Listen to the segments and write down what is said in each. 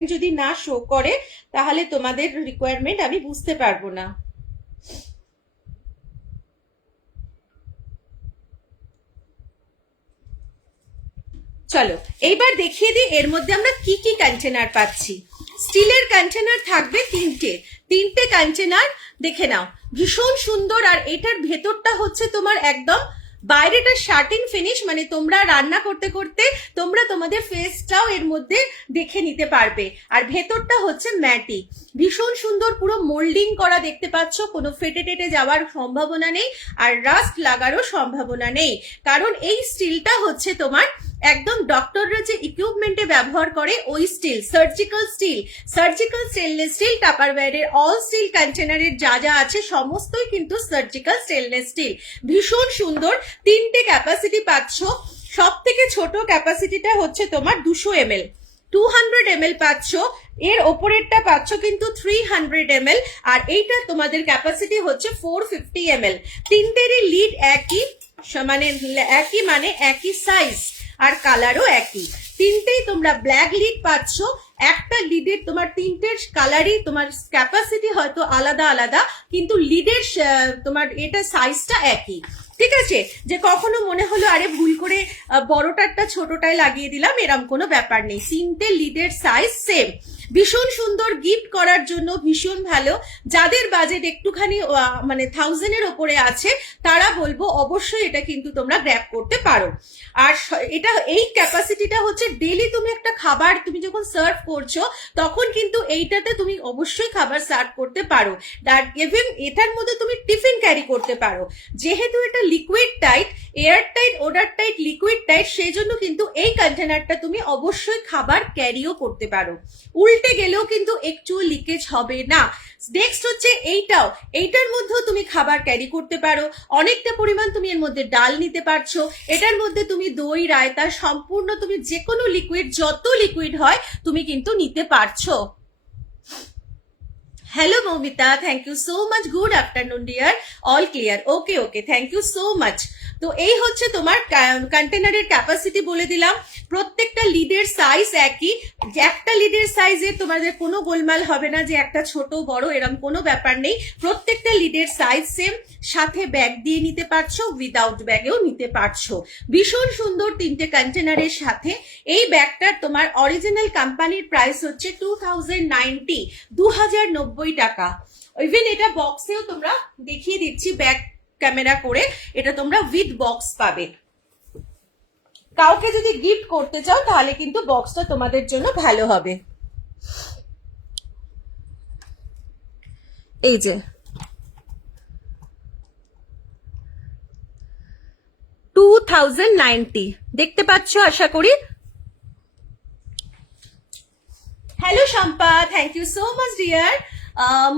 যদি না শো করে তাহলে তোমাদের রিকোয়ারমেন্ট আমি বুঝতে পারবো না। চলো এইবার দেখিয়ে দিই এর মধ্যে আমরা কি কি কন্টেনার পাচ্ছি। স্টিলের কন্টেনার থাকবে তিনটে কন্টেনার, দেখে নাও ভীষণ সুন্দর। আর এটার ভেতরটা হচ্ছে তোমার একদম বাইরেটা শার্টিং ফিনিশ, মানে তোমরা রান্না করতে করতে তোমরা তোমাদের ফেসটাও এর মধ্যে দেখে নিতে পারবে। আর ভেতরটা হচ্ছে ম্যাটি, ভীষণ সুন্দর, পুরো মোল্ডিং করা দেখতে পাচ্ছ, কোনো ফেটে টেটে যাওয়ার সম্ভাবনা নেই আর রাস্ট লাগারও সম্ভাবনা নেই, কারণ এই স্টিলটা হচ্ছে তোমার একদম ডক্টররা যে ইকুইপমেন্টে ব্যবহার করে ওই স্টিল, সার্জিক্যাল স্টেনলেস স্টিল। টাপারওয়্যারের অল স্টিল কন্টেনারের যা যা আছে সমস্তই কিন্তু সার্জিক্যাল স্টেনলেস স্টিল, ভীষণ সুন্দর। তিনটে ক্যাপাসিটি পাচ্ছ, সব থেকে ছোট ক্যাপাসিটিটা হচ্ছে তোমার 200 ml, 200 ml পাচ্ছ, এর ওপরেরটা পাচ্ছ কিন্তু 300 ml, আর এইটা তোমাদের ক্যাপাসিটি হচ্ছে 450 ml। তিনটেরই লিড একই, মানে একই সাইজ আর কালারও একই। তিনটেই তোমরা ব্ল্যাক লিড পাচ্ছ, একটা লিডের তোমার তিনটের কালারই তোমার ক্যাপাসিটি হয়তো আলাদা আলাদা, কিন্তু লিডের তোমার এটা সাইজটা একই। ঠিক আছে, যে কখনো মনে হলো আরে ভুল করে বড়টারটা ছোটটায় লাগিয়ে দিলাম, এরম কোনো ব্যাপার নেই, তিনটে লিডের সাইজ সেম। ভীষণ সুন্দর, গিফট করার জন্য ভীষণ ভালো। যাদের বাজেট একটুখানি মানে 1000 এর ওপরে আছে তারা বলবো অবশ্যই এটা কিন্তু তোমরা গ্র্যাব করতে পারো। আর এটা এই ক্যাপাসিটিটা হচ্ছে ডেলি তুমি একটা খাবার তুমি যখন সার্ভ করছো তখন কিন্তু এইটাতে তুমি অবশ্যই খাবার সার্ভ করতে পারো। আর ইভেন এটার মধ্যে তুমি টিফিন ক্যারি করতে পারো। যেহেতু এটা liquid tight, air tight, odour tight, liquid tight, সেই জন্য কিন্তু এই কন্টেনারটা তুমি অবশ্যই খাবার ক্যারিও করতে পারো, উল্টে গেলেও কিন্তু একটু লিকেজ হবে না। নেক্সট হচ্ছে এইটার মধ্যেও তুমি খাবার ক্যারি করতে পারো, অনেকটা পরিমাণ তুমি এর মধ্যে ডাল নিতে পারছো, এটার মধ্যে তুমি দই, রায়তা, সম্পূর্ণ তুমি যে কোনো লিকুইড, যত লিকুইড হয় তুমি কিন্তু নিতে পারছো। Hello Moumita, thank you so much, good afternoon dear, all clear, okay okay, thank you so much. তো এই হচ্ছে তোমার কন্টেনারের ক্যাপাসিটি বলে দিলাম। প্রত্যেকটা লিডের সাইজ একই, একটা লিডের সাইজে তোমাদের কোনো গোলমাল হবে না যে একটা ছোট বড় এরকম কোনো ব্যাপার নেই, প্রত্যেকটা লিডের সাইজ সেম। সাথে ব্যাগ দিয়ে নিতে পারছো, উইদাউট ব্যাগেও নিতে পারছো। ভীষণ সুন্দর তিনটে কন্টেনারের সাথে। এই ব্যাগটার তোমার অরিজিনাল কোম্পানির প্রাইস হচ্ছে 2090, 2090 টাকা। ইভেন এটা বক্সেও তোমরা দেখিয়ে দিচ্ছি ব্যাগ ক্যামেরা করে, এটা তোমরা উইথ বক্স পাবে। কাউকে যদি গিফট করতে চাও তাহলে কিন্তু বক্সটা তোমাদের জন্য ভালো হবে। এই যে 2090 দেখতে পাচ্ছ আশা করি। Hello Shampa, thank you so much dear,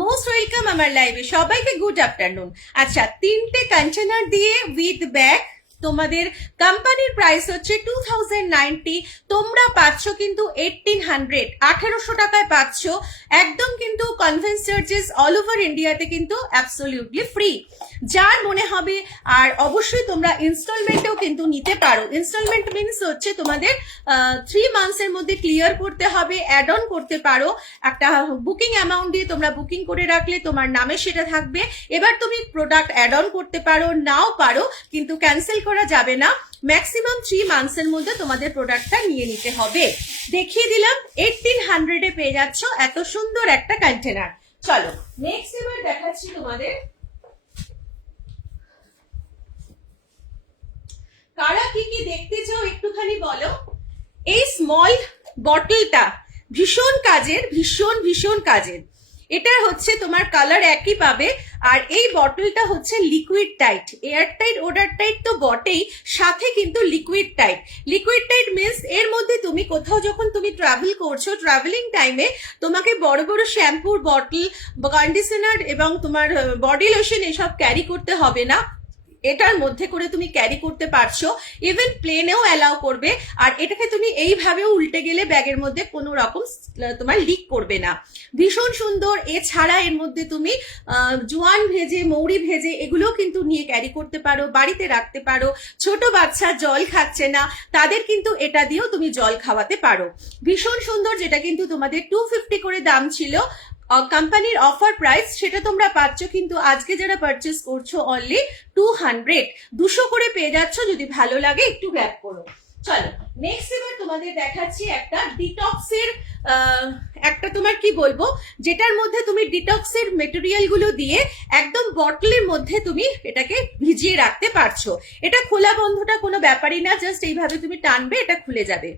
most welcome আমার লাইভে, সবাইকে গুড আফটারনুন। আচ্ছা, তিনটে কন্টেনার দিয়ে উইথ ব্যাগ তোমাদের কোম্পানির প্রাইস হচ্ছে 2090, তোমরা পাচ্ছ কিন্তু 1800, 1800 টাকায় পাচ্ছ একদম, কিন্তু কনভেন্স চার্জেস অল ওভার ইন্ডিয়াতে কিন্তু অ্যাবসলিউটলি ফ্রি। যার মনে হবে, আর অবশ্যই তোমরা ইনস্টলমেন্টেও কিন্তু নিতে পারো। ইনস্টলমেন্ট মিনস হচ্ছে তোমাদের 3 মান্থসের মধ্যে ক্লিয়ার করতে হবে, অ্যাড অন করতে পারো, একটা বুকিং অ্যামাউন্ট দিয়ে তোমরা বুকিং করে রাখলে তোমার নামে সেটা থাকবে। এবার তুমি প্রোডাক্ট অ্যাড অন করতে পারো, নাও পারো, কিন্তু ক্যান্সেল করা যাবে না। ম্যাক্সিমাম 3 মান্থসের মধ্যে তোমাদের প্রোডাক্টটা নিয়ে নিতে হবে। দেখিয়ে দিলাম 1800 এ পেয়ে যাচ্ছ এত সুন্দর একটা কন্টেনার। চলো নেক্সট এবার দেখাচ্ছি তোমাদের কারা কি কি দেখতে চাও একটুখানি বলো। এই স্মল বটলটা ভীষণ কাজের, ভীষণ কাজের। এটা হচ্ছে তোমার কালার একই পাবে, আর এই বটলটা হচ্ছে liquid tight, air tight, odour tight তো বটেই, সাথে কিন্তু liquid tight. Liquid tight means এর মধ্যে তুমি কোথাও যখন তুমি ট্রাভেল করছো, ট্রাভেলিং টাইমে তোমাকে বড় বড় শ্যাম্পুর বটল, কন্ডিশনার এবং তোমার বডি লোশন এসব ক্যারি করতে হবে না। এটার মধ্যে করে তুমি ক্যারি করতে পারছো, ইভেন প্লেনেও অ্যালাউ করবে। আর এটাকে তুমি এইভাবেও উল্টে গেলে ব্যাগের মধ্যে কোনো রকম তোমার লিক করবে না। ভীষণ সুন্দর। এছাড়া এর মধ্যে তুমি জোয়ান ভেজে, মৌরি ভেজে এগুলোও কিন্তু নিয়ে ক্যারি করতে পারো, বাড়িতে রাখতে পারো। ছোট বাচ্চা জল খাচ্ছে না, তাদের কিন্তু এটা দিয়েও তুমি জল খাওয়াতে পারো। ভীষণ সুন্দর, যেটা কিন্তু তোমাদের 250 করে দাম ছিল কোম্পানির অফার প্রাইস, সেটা তোমরা পাচ্ছ কিন্তু আজকে যারা পারচেস করছো অনলি 200, 200 করে পেয়ে যাচ্ছ। যদি ভালো লাগে একটু গ্র্যাব করো। চলো নেক্সট এবার তোমাদের দেখাচ্ছি একটা ডিটক্সের একটা তোমার কি বলবো, যেটার মধ্যে তুমি ডিটক্সের মেটেরিয়াল গুলো দিয়ে একদম বটলের মধ্যে তুমি এটাকে ভিজিয়ে রাখতে পারছো। এটা খোলা বন্ধটা কোনো ব্যাপারই না, জাস্ট এইভাবে তুমি টানবে, এটা খুলে যাবে।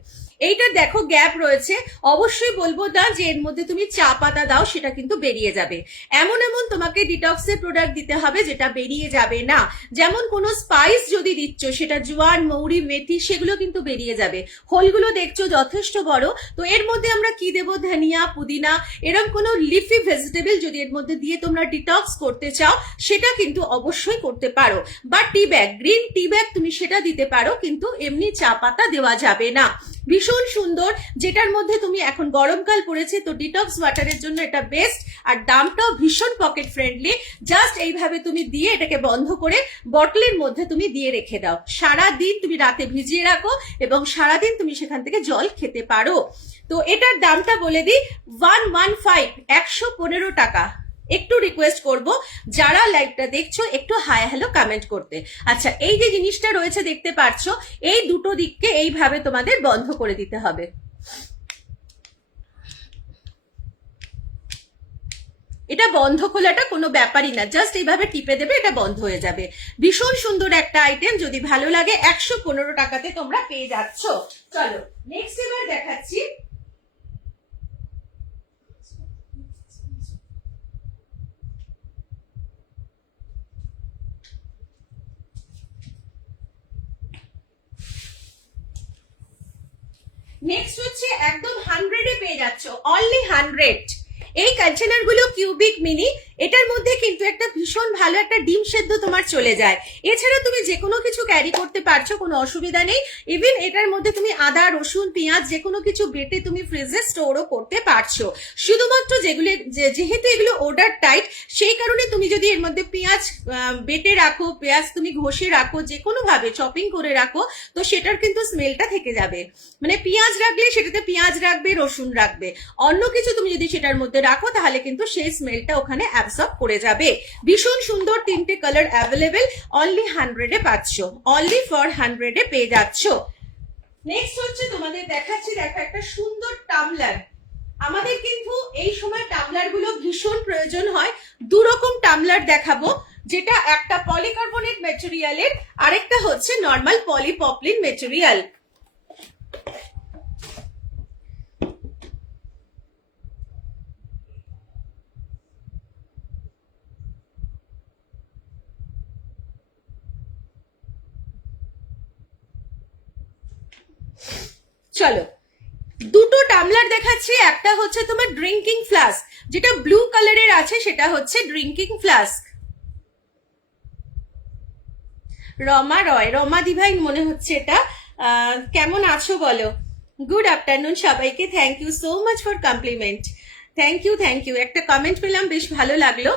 এইটা দেখো গ্যাপ রয়েছে, অবশ্যই বলবো না যে এর মধ্যে তুমি চা পাতা দাও, সেটা কিন্তু বেরিয়ে যাবে। এমন এমন তোমাকে ডিটক্সের প্রোডাক্ট দিতে হবে যেটা বেরিয়ে যাবে না। যেমন কোনো স্পাইস যদি দিচ্ছ, সেটা জোয়ান, মৌরি, মেথি, সেগুলো কিন্তু বেরিয়ে যাবে। হোলগুলো দেখছো যথেষ্ট বড়। তো এর মধ্যে আমরা কি দেবো, ধনিয়া, পুদিনা, এরকম কোনো লিফি ভেজিটেবল যদি এর মধ্যে দিয়ে তোমরা ডিটক্স করতে চাও, সেটা কিন্তু অবশ্যই করতে পারো। বা টি ব্যাগ, গ্রিন টি ব্যাগ তুমি সেটা দিতে পারো, কিন্তু এমনি চা পাতা দেওয়া যাবে না। ভীষণ সুন্দর, যেটার মধ্যে তুমি এখন গরমকাল পড়েছে তো ডিটক্স ওয়াটারের জন্য এটা বেস্ট। আর দামটাও ভীষণ পকেট ফ্রেন্ডলি। জাস্ট এইভাবে তুমি দিয়ে এটাকে বন্ধ করে বটলের মধ্যে তুমি দিয়ে রেখে দাও। সারা দিন তুমি রাতে ভিজিয়ে রাখো এবং সারাদিন তুমি সেখান থেকে জল খেতে পারো। তো এটার দামটা বলে দিই, 115, 115 টাকা। একটু রিকোয়েস্ট করব যারা লাইভটা দেখছো একটু হাই হ্যালো কমেন্ট করতে। আচ্ছা, এই যে জিনিসটা রয়েছে দেখতে পাচ্ছ, এই দুটো দিককে এইভাবে তোমাদের বন্ধ করে দিতে হবে। এটা বন্ধ খোলাটা কোনো ব্যাপারই না, জাস্ট এইভাবে টিপে দেবে, এটা বন্ধ হয়ে যাবে। ভীষণ সুন্দর একটা আইটেম, যদি ভালো লাগে 115 টাকাতে তোমরা পেয়ে যাচ্ছ। চলো নেক্সট এবার দেখাচ্ছি নেক্সট হচ্ছে একদম 100-এ পেয়ে যাচ্ছ, অনলি 100। এই কন্টেনার গুলো কিউবিক মিনি, এটার মধ্যে কিন্তু একটা ভীষণ ভালো একটা ডিম সেদ্ধ তোমার চলে যায়। এছাড়া তুমি যে কোনো কিছু ক্যারি করতে পারছো, কোনো অসুবিধা নেই। ইভেন এটার মধ্যে তুমি আদা, রসুন, পেঁয়াজ যে কোনো কিছু বেটে তুমি ফ্রিজে স্টোরও করতে পারছো। শুধুমাত্র যেহেতু এগুলো অর্ডার টাইট, সেই কারণে তুমি যদি এর মধ্যে পেঁয়াজ বেটে রাখো, পেঁয়াজ তুমি ঘষে রাখো, যে কোনো ভাবে চপিং করে রাখো, তো সেটার কিন্তু স্মেলটা থেকে যাবে। মানে পেঁয়াজ রাখলে সেটাতে পেঁয়াজ রাখবে, রসুন রাখবে। অন্য কিছু তুমি যদি সেটার মধ্যে রাখো তাহলে কিন্তু সেই স্মেলটা ওখানে অ্যাবসর্ব করে যাবে। ভীষণ সুন্দর, 3টে কালার অ্যাভেলেবেল, অনলি 100-এ পাচ্ছ, অনলি ফর 100-এ পেয়ে যাচ্ছ। নেক্সট হচ্ছে তোমাদের দেখাচ্ছি, দেখো একটা সুন্দর টামলার। আমাদের কিন্তু এই সময় টামলার গুলো ভীষণ প্রয়োজন হয়। দুরকম টামলার দেখাবো, যেটা একটা পলিকার্বনেট ম্যাটেরিয়ালের, আরেকটা হচ্ছে নর্মাল পলিপপলিন ম্যাটেরিয়াল। চলো দুটো টামলার দেখাচ্ছি। একটা হচ্ছে তোমার ড্রিঙ্কিং ফ্লাস্ক, যেটা ব্লু কালারের আছে, সেটা হচ্ছে ড্রিঙ্কিং ফ্লাস্ক। রমা রয়, রমা দিভাই মনে হচ্ছে এটা। কেমন আছো বলো? গুড আফটারনুন সবাইকে, thank you so much for compliment. Thank you, একটা কমেন্ট পেলাম, বেশ ভালো লাগলো,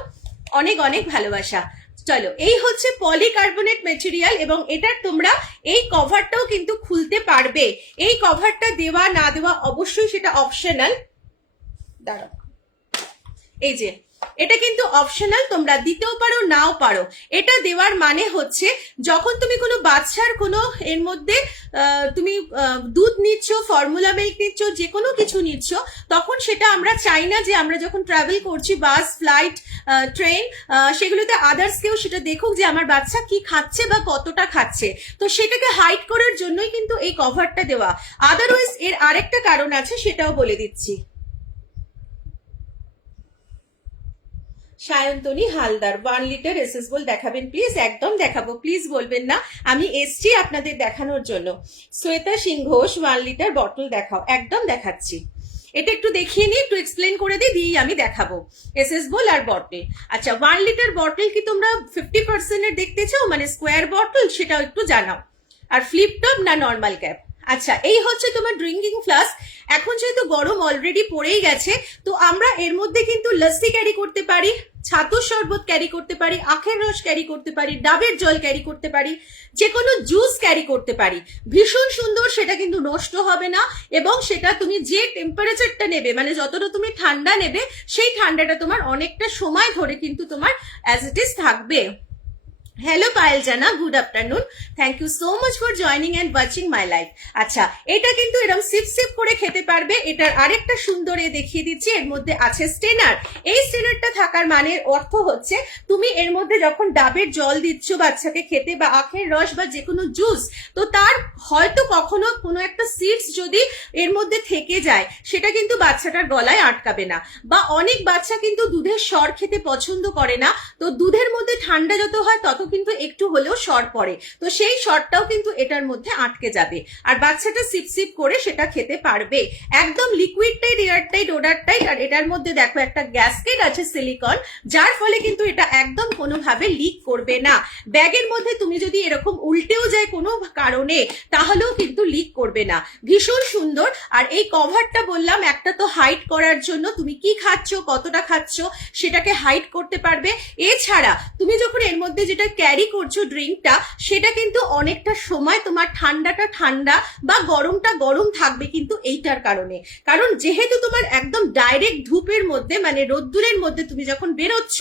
অনেক অনেক ভালোবাসা। চলো, এই হচ্ছে পলিকার্বনেট ম্যাটেরিয়াল এবং এটার তোমরা এই কভারটাও কিন্তু খুলতে পারবে। এই কভারটা দেওয়া না দেওয়া অবশ্যই সেটা অপশনাল। দাঁড়াও, এই যে এটা কিন্তু অপশনাল, তোমরা দিতেও পারো নাও পারো। এটা দেওয়ার মানে হচ্ছে যখন তুমি কোনো বাচ্চার কোনো এর মধ্যে তুমি দুধ নিচ্ছ, ফর্মুলা মিল্ক নিচ্ছ, যে কোনো কিছু নিচ্ছ, তখন সেটা আমরা চাই না যে আমরা যখন ট্রাভেল করছি, বাস, ফ্লাইট, ট্রেন, সেগুলোতে আদার্স কেউ সেটা দেখুক যে আমার বাচ্চা কি খাচ্ছে বা কতটা খাচ্ছে। তো সেটাকে হাইড করার জন্যই কিন্তু এই কভারটা দেওয়া। আদারওয়াইজ এর আরেকটা কারণ আছে, সেটাও বলে দিচ্ছি। সায়ন্তনী হালদার, 1 লিটার এসএস বল দেখাবেন প্লিজ। একদম দেখাবো, প্লিজ বলবেন না, আমি এসছি আপনাদের দেখানোর জন্য। শ্বেতা সিং ঘোষ, 1 লিটার বটল দেখাও, একদম দেখাচ্ছি। এটা একটু দেখিয়ে নিই, একটু এক্সপ্লেন করে দিই, দিয়েই আমি দেখাবো এসএস বোল আর বটল। আচ্ছা 1 লিটার বটল কি তোমরা 50% এর দেখতে চাও, মানে স্কোয়ার বটল, সেটাও একটু জানাও। আর ফ্লিপ টপ না নর্মাল ক্যাপ। আচ্ছা এই হচ্ছে তোমার ড্রিঙ্কিং ফ্লাস্ক। এখন যেহেতু গরম অলরেডি পড়েই গেছে, তো আমরা এর মধ্যে কিন্তু লস্যি ক্যারি করতে পারি, ছাতুর শরবত ক্যারি করতে পারি, আখের রস ক্যারি করতে পারি, ডাবের জল ক্যারি করতে পারি, যে কোনো জুস ক্যারি করতে পারি। ভীষণ সুন্দর, সেটা কিন্তু নষ্ট হবে না, এবং সেটা তুমি যে টেম্পারেচারটা নেবে, মানে যতটা তুমি ঠান্ডা নেবে, সেই ঠান্ডাটা তোমার অনেকটা সময় ধরে কিন্তু তোমার অ্যাজ ইট ইজ থাকবে। Hello Payel Jana, good afternoon, thank you so much for joining and watching my life. আচ্ছা এটা কিন্তু এরকম সিপ সিপ করে খেতে পারবে। এটার আরেকটা সুন্দর দেখিয়ে দিচ্ছি, এর মধ্যে আছে স্টেনার। এই স্টেনারটা থাকার মানে অর্থ হচ্ছে তুমি এর মধ্যে যখন ডাবের জল দিচ্ছ বাচ্চাকে খেতে, বা আখের রস বা যে কোনো জুস, তো তার হয়তো কখনো কোনো একটা সিডস যদি এর মধ্যে থেকে যায়, সেটা কিন্তু বাচ্চাটার গলায় আটকাবে না। বা অনেক বাচ্চা কিন্তু দুধের স্বর খেতে পছন্দ করে না, তো দুধের মধ্যে ঠান্ডা যত হয় তত কিন্তু একটু হলেও স্বর পড়ে, তো সেই স্বরটাও কিন্তু এটার মধ্যে আটকে যাবে, আর বাচ্চাটা সিপ সিপ করে সেটা খেতে পারবে। একদম liquid tight, air tight, odour tight. আর এটার মধ্যে দেখো একটা গ্যাসকেট আছে সিলিকন, যার ফলে কিন্তু এটা একদম কোনোভাবে লিক করবে না। ব্যাগের মধ্যে তুমি যদি এরকম উল্টেও যায় কোনো কারণে, তাহলেও কিন্তু লিক করবে না। ভীষণ সুন্দর। আর এই কভারটা বললাম, একটা তো হাইড করার জন্য, তুমি কি খাচ্ছ, কতটা খাচ্ছ, সেটাকে হাইড করতে পারবে। এছাড়া তুমি যখন এর মধ্যে যেটা ক্যারি করছো ড্রিঙ্কটা, সেটা কিন্তু অনেকটা সময় তোমার ঠান্ডাটা ঠান্ডা বা গরমটা গরম থাকবে কিন্তু এইটার কারণে। কারণ যেহেতু তোমার একদম ডাইরেক্ট ধূপের মধ্যে, মানে রোদ্দুরের মধ্যে তুমি যখন বেরোচ্ছ,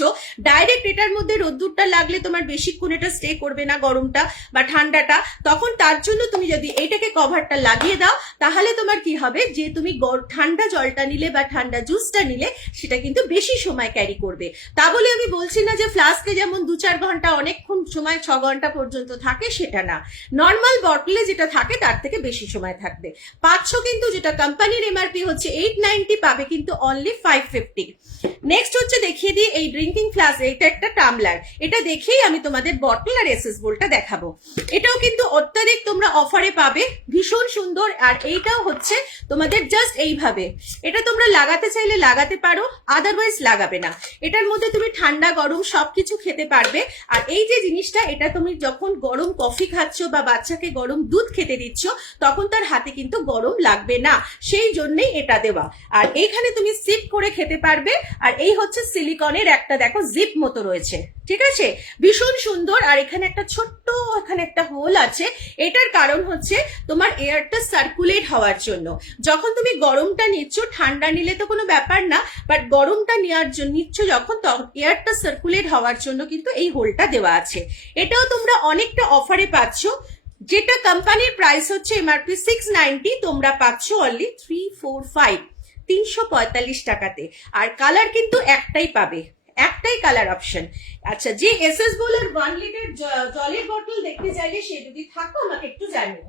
ডাইরেক্ট এটার মধ্যে রোদ্দুরটা লাগলে তোমার বেশিক্ষণ এটা স্টে করবে না গরমটা বা ঠান্ডাটা, তখন তার জন্য তুমি যদি এইটাকে কভারটা লাগিয়ে দাও, তাহলে তোমার কি হবে, যে তুমি ঠান্ডা জলটা নিলে বা ঠান্ডা জুসটা নিলে, সেটা কিন্তু বেশি সময় ক্যারি করবে। তা বলে আমি বলছি না যে ফ্লাস্কে যেমন 2-4 ঘন্টা অনেকক্ষণ সময় 6 ঘন্টা পর্যন্ত থাকে, সেটা না। নর্মাল বটলে যেটা থাকে তার থেকে বেশি সময় থাকবে। পাচ্ছ কিন্তু, যেটা কোম্পানির এমআরপি হচ্ছে 890, পাবে কিন্তু অনলি 550। নেক্সট হচ্ছে দেখিয়ে দিই এই ড্রিঙ্কিং ফ্লাস্ক। এটা একটা টামলার, এটা দেখেই আমি তোমাদের বটল আর এসএস বোলটা দেখাবো। এটাও কিন্তু অত্যাধিক তোমরা অফারে পাবে, ভীষণ সুন্দর। আর এইটাও হচ্ছে তোমাদের জাস্ট এইভাবে, এটা তোমরা লাগাতে চাইলে লাগাতে পারো, আদারওয়াইজ লাগাবে না। এটার মধ্যে তুমি ঠান্ডা গরম সবকিছু খেতে পারবে। আর এই যে জিনিসটা, এটা তুমি যখন গরম কফি খাচ্ছ বা বাচ্চাকে গরম দুধ খেতে দিচ্ছ, তখন তার হাতে কিন্তু গরম লাগবে না, সেই জন্যই এটা দেওয়া। আর এইখানে তুমি সিপ করে খেতে পারবে। আর এই হচ্ছে সিলিকনের একটা দেখো জিপ মতো রয়েছে, ঠিক আছে, ভীষণ সুন্দর। আর এখানে একটা ছোট্ট, এখানে একটা হোল আছে। এটার কারণ হচ্ছে তোমার এয়ারটা সার্কুলেট হওয়ার জন্য। যখন তুমি গরমটা নিচ্ছ, ঠান্ডা নিলে তো কোনো ব্যাপার না, বাট গরমটা নেওয়ার জন্য নিচ্ছ যখন, তখন এয়ারটা সার্কুলেট হওয়ার জন্য কিন্তু এই হোলটা দেওয়া আছে। এটাও তোমরা অনেকটা অফারে পাচ্ছ, যেটা কোম্পানির প্রাইস হচ্ছে এমআরপি 690, তোমরা পাচ্ছ অনলি 345, 345 টাকাতে। আর কালার কিন্তু একটাই পাবে, একটাই কালার অপশন। আচ্ছা যে এসএস বোলের 1 লিটার জলের বোতল দেখতে চাইলে, সে যদি থাকো আমাকে একটু জানিও।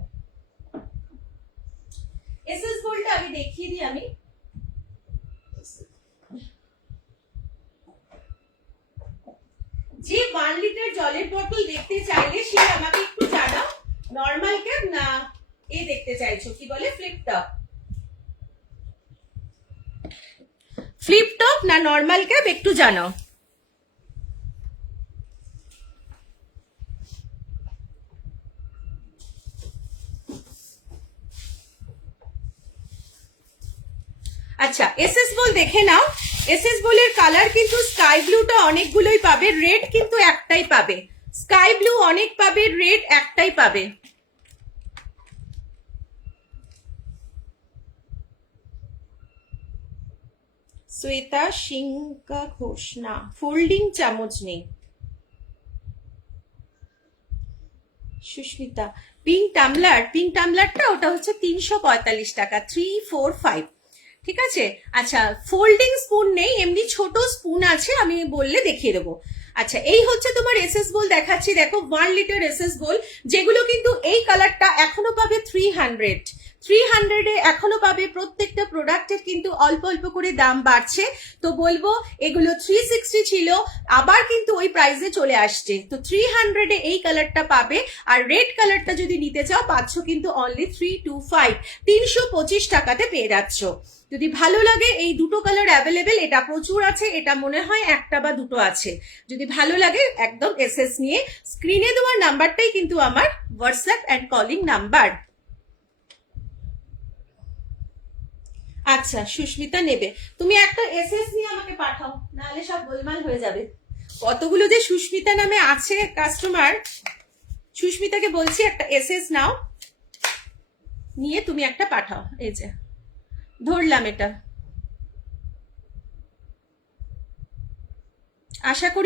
এসএস বোলটা আমি দেখিয়ে দিই। আমি যে 1 লিটার জলের বোতল দেখতে চাইলে, সে আমাকে একটু জানাও, নর্মাল ক্যাপ না এ দেখতে চাইছো, কি বলে ফ্লিপ টপ, ফ্লিপ টপ না নর্মাল ক্যাপ, একটু জানাও। আচ্ছা এসএস বোল দেখে নাও। এসএস বোলের কালার কিন্তু স্কাই ব্লুটা অনেকগুলোই পাবে, রেড কিন্তু একটাই পাবে। স্কাই ব্লু অনেক পাবে, রেড একটাই পাবে। শ্বেতা সিংকা ঘোষ, না ফোল্ডিং চামচ নেই। সুস্মিতা পিঙ্ক টামলার, পিঙ্ক টামলারটা ওটা হচ্ছে 345 টাকা, 345, ঠিক আছে। আচ্ছা ফোল্ডিং স্পুন নেই, এমনি ছোট স্পুন আছে, আমি বললে দেখিয়ে দেবো। আচ্ছা এই হচ্ছে তোমার এসএস বোল দেখাচ্ছি, দেখো 1 লিটার এসএস বোল, যেগুলো কিন্তু এই কালারটা এখনো পাবে 300, 300 এ এখনো পাবে। প্রত্যেকটা প্রোডাক্টের কিন্তু অল্প অল্প করে দাম বাড়ছে, তো বলবো এগুলো 360 ছিল, আবার কিন্তু ওই প্রাইসে চলে আসছে। তো 300 এ এই কালারটা পাবে, আর রেড কালারটা যদি নিতে চাও পাচ্ছ কিন্তু অনলি 325, 325 টাকাতে পেয়ে যাচ্ছ। যদি ভালো লাগে, এই দুটো কালার অ্যাভেলেবেল, এটা প্রচুর আছে, এটা মনে হয় একটা বা দুটো আছে। যদি ভালো লাগে একদম এসএস নিয়ে, স্ক্রিনে দেওয়া নাম্বারটাই কিন্তু আমার হোয়াটসঅ্যাপ অ্যান্ড কলিং নাম্বার। আচ্ছা, সুস্মিতা নেবে, তুমি একটা এসএস নিয়ে আমাকে পাঠাও, নাহলে সব গোলমাল হয়ে যাবে। কতগুলো যে সুস্মিতা নামে আছে কাস্টমার, সুস্মিতাকে বলছি একটা এসএস নাও, নিয়ে তুমি একটা পাঠাও। এই যে ধরলাম এটা, আশা করি